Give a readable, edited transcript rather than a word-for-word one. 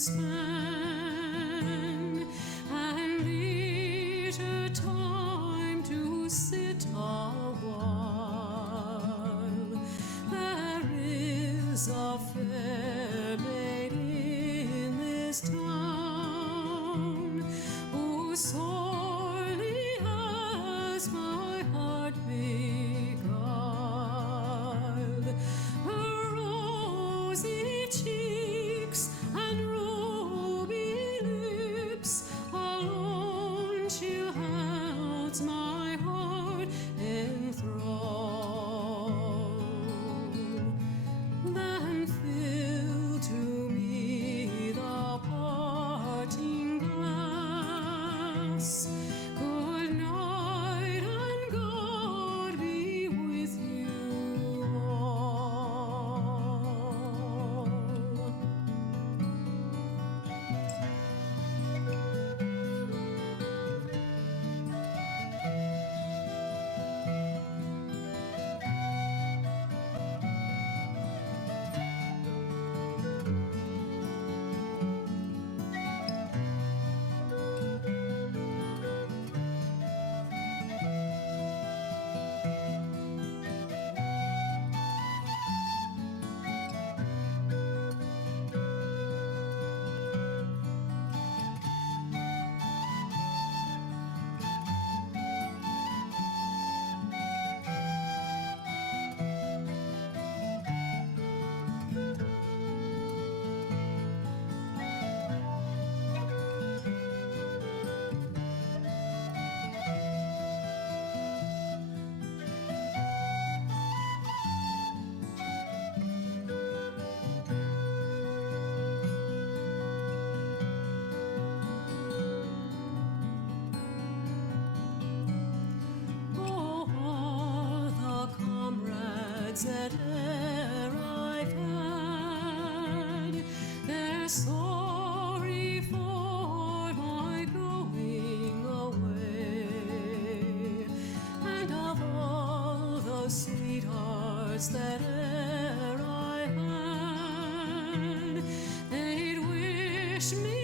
spend, and leisure time to sit a while. There is a fair maid in this town who sorely has my heart beguiled. Her rosy cheeks and ruby lips alone she holds my heart in thrall. Then fill to me the parting glass. Good night, and God be with you all. That e'er I've had, they're sorry for my going away, and of all the sweethearts that e'er I had, they'd wish me